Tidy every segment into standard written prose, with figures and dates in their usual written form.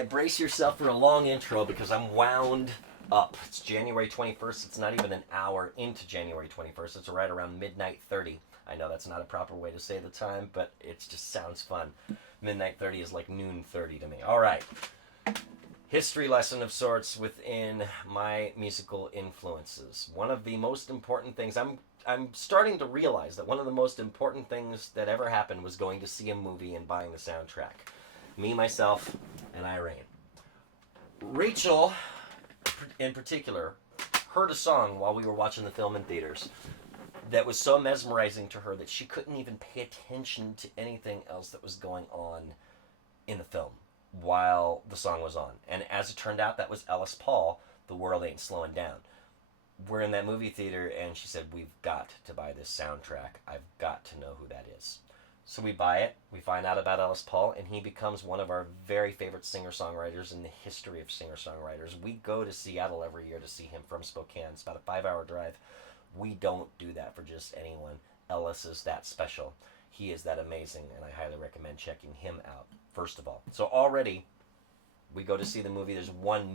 right, brace yourself for a long intro because I'm wound up. It's January 21st. It's not even an hour into January 21st. It's right around midnight 30. I know that's not a proper way to say the time, but it just sounds fun. Midnight 30 is like noon 30 to me. All right. History lesson of sorts within my musical influences. One of the most important things, I'm starting to realize that one of the most important things that ever happened was going to see a movie and buying the soundtrack. Me, myself, and Irene. Rachel, in particular, heard a song while we were watching the film in theaters that was so mesmerizing to her that she couldn't even pay attention to anything else that was going on in the film while the song was on. And as it turned out, that was Ellis Paul, The World Ain't Slowing Down. We're in that movie theater, and she said, we've got to buy this soundtrack. I've got to know who that is. So we buy it, we find out about Ellis Paul, and he becomes one of our very favorite singer-songwriters in the history of singer-songwriters. We go to Seattle every year to see him from Spokane. It's about a 5-hour drive. We don't do that for just anyone. Ellis is that special. He is that amazing, and I highly recommend checking him out, first of all. So already, we go to see the movie. There's one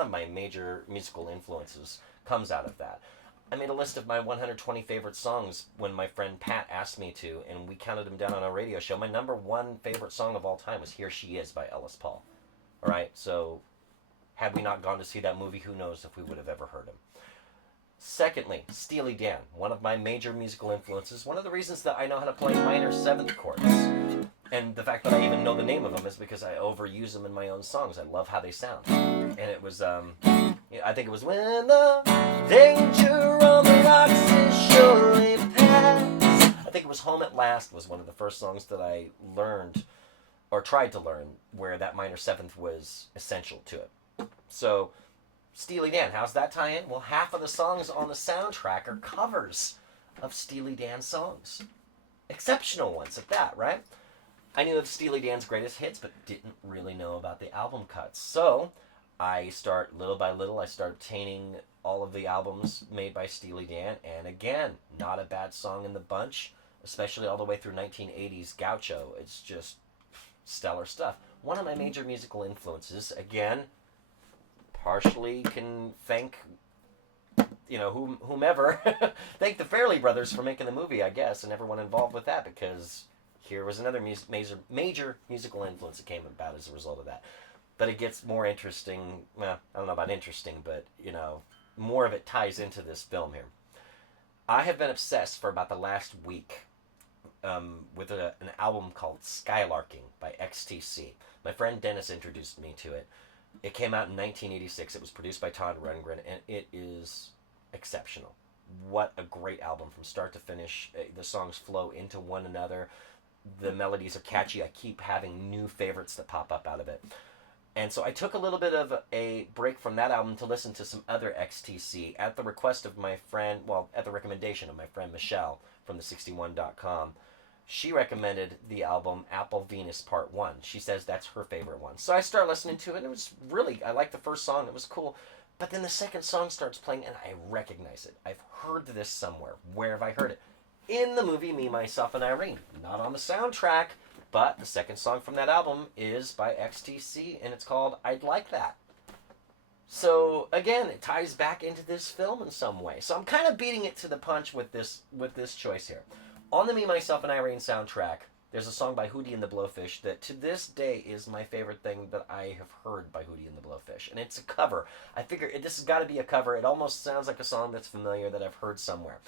of my major musical influences comes out of that. I made a list of my 120 favorite songs when my friend Pat asked me to, and we counted them down on a radio show. My number one favorite song of all time was Here She Is by Ellis Paul. All right, so had we not gone to see that movie, who knows if we would have ever heard him. Secondly, Steely Dan, one of my major musical influences. One of the reasons that I know how to play minor seventh chords, and the fact that I even know the name of them, is because I overuse them in my own songs. I love how they sound. And it was, I think it was When the Danger on the Rocks is Surely Past. I think it was Home at Last was one of the first songs that I learned, or tried to learn, where that minor seventh was essential to it. So, Steely Dan, how's that tie in? Well, half of the songs on the soundtrack are covers of Steely Dan songs. Exceptional ones at that, right? I knew of Steely Dan's greatest hits, but didn't really know about the album cuts. So, little by little, I start obtaining all of the albums made by Steely Dan, and again, not a bad song in the bunch, especially all the way through 1980s Gaucho. It's just stellar stuff. One of my major musical influences, again, partially can thank, whomever, thank the Farrelly brothers for making the movie, I guess, and everyone involved with that, because here was another major musical influence that came about as a result of that. But it gets more interesting. Well, I don't know about interesting, but, more of it ties into this film here. I have been obsessed for about the last week with an album called Skylarking by XTC. My friend Dennis introduced me to it. It came out in 1986. It was produced by Todd Rundgren, and it is exceptional. What a great album from start to finish. The songs flow into one another. The melodies are catchy. I keep having new favorites that pop up out of it. And so I took a little bit of a break from that album to listen to some other XTC at the request of my friend, at the recommendation of my friend Michelle from the61.com. She recommended the album Apple Venus Part 1. She says that's her favorite one. So I started listening to it, and it was I liked the first song. It was cool. But then the second song starts playing, and I recognize it. I've heard this somewhere. Where have I heard it? In the movie Me, Myself, and Irene. Not on the soundtrack, but the second song from that album is by XTC, and it's called I'd Like That. So, again, it ties back into this film in some way. So I'm kind of beating it to the punch with this choice here. On the Me, Myself, and Irene soundtrack, there's a song by Hootie and the Blowfish that to this day is my favorite thing that I have heard by Hootie and the Blowfish. And it's a cover. I figure this has got to be a cover. It almost sounds like a song that's familiar that I've heard somewhere.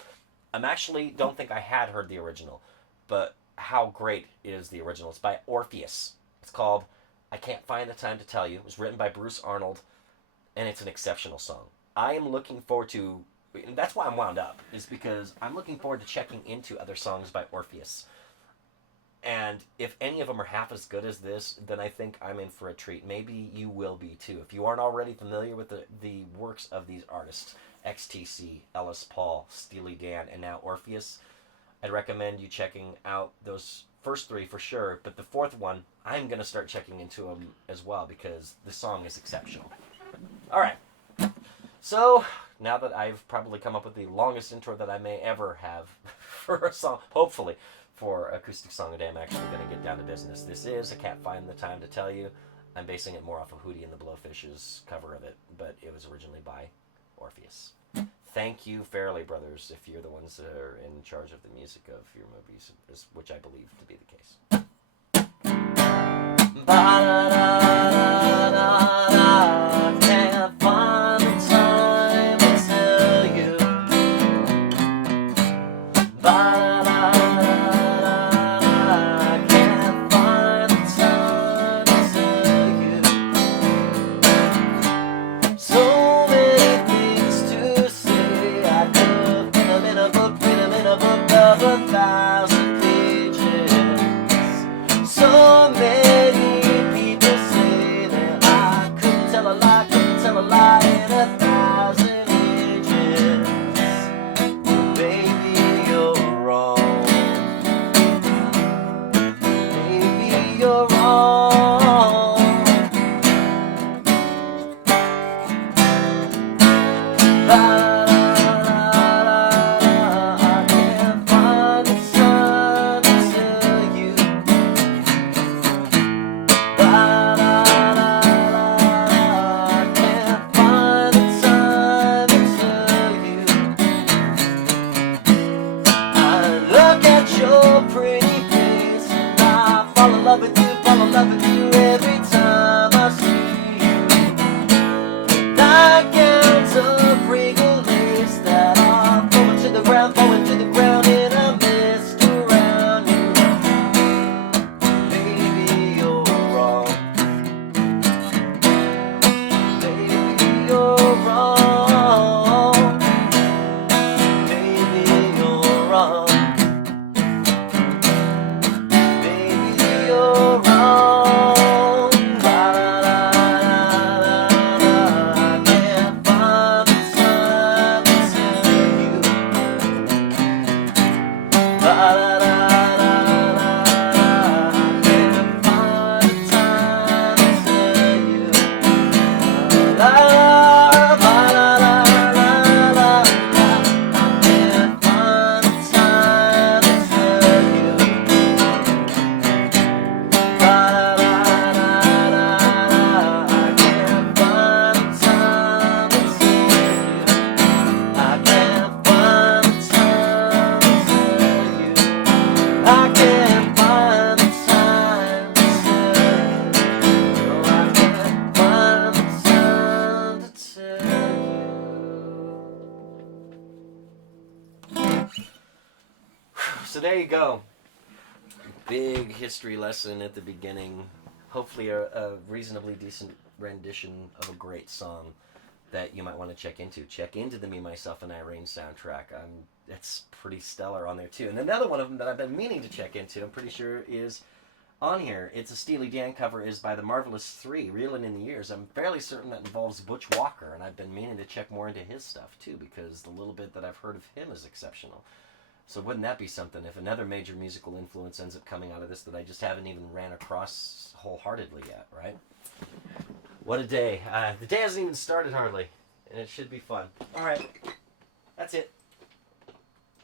Don't think I had heard the original, but how great is the original? It's by Orpheus. It's called I Can't Find the Time to Tell You. It was written by Bruce Arnold, and it's an exceptional song. I am looking forward to... And that's why I'm wound up, is because I'm looking forward to checking into other songs by Orpheus. And if any of them are half as good as this, then I think I'm in for a treat. Maybe you will be too. If you aren't already familiar with the works of these artists, XTC, Ellis Paul, Steely Dan, and now Orpheus, I'd recommend you checking out those first three for sure. But the fourth one, I'm going to start checking into them as well, because the song is exceptional. All right. So, now that I've probably come up with the longest intro that I may ever have for a song, hopefully, for Acoustic Song a Day, I'm actually going to get down to business. This is I Can't Find the Time to Tell You. I'm basing it more off of Hootie and the Blowfish's cover of it, but it was originally by Orpheus. Thank you, Fairley Brothers, if you're the ones that are in charge of the music of your movies, which I believe to be the case. Can't find the time to tell you. Can't find the time to tell you. So many things to say. I could have put them in a book, read them in a book of 1,000 pages. So many people say that I couldn't tell a lie in 1,000 ages. Baby, you're wrong. Baby, you're wrong. I can't find the time to tell you. I can't find the time to tell you. I look at your pretty face and I fall in love with you every time I see you. Nightgowns of regal lace that are falling to the ground in a mist around you. Baby, you're wrong. Baby, you're wrong. Baby, you're wrong. Baby, you're wrong. I can't find the time to tell you. I can't find the time to tell you. I can't find the time to tell you. I can't find the time to tell you. I can't find the time to tell you. I can't find the time to tell you. No, I can't find the time to tell you. So there you go. Big history lesson at the beginning. Hopefully a reasonably decent rendition of a great song that you might want to check into. Check into the Me, Myself, and Irene soundtrack. It's pretty stellar on there too. And another one of them that I've been meaning to check into, I'm pretty sure is on here. It's a Steely Dan cover, is by the Marvelous Three, Reelin' in the Years. I'm fairly certain that involves Butch Walker, and I've been meaning to check more into his stuff too, because the little bit that I've heard of him is exceptional. So wouldn't that be something if another major musical influence ends up coming out of this that I just haven't even ran across wholeheartedly yet, right? What a day. The day hasn't even started hardly, and it should be fun. All right, that's it.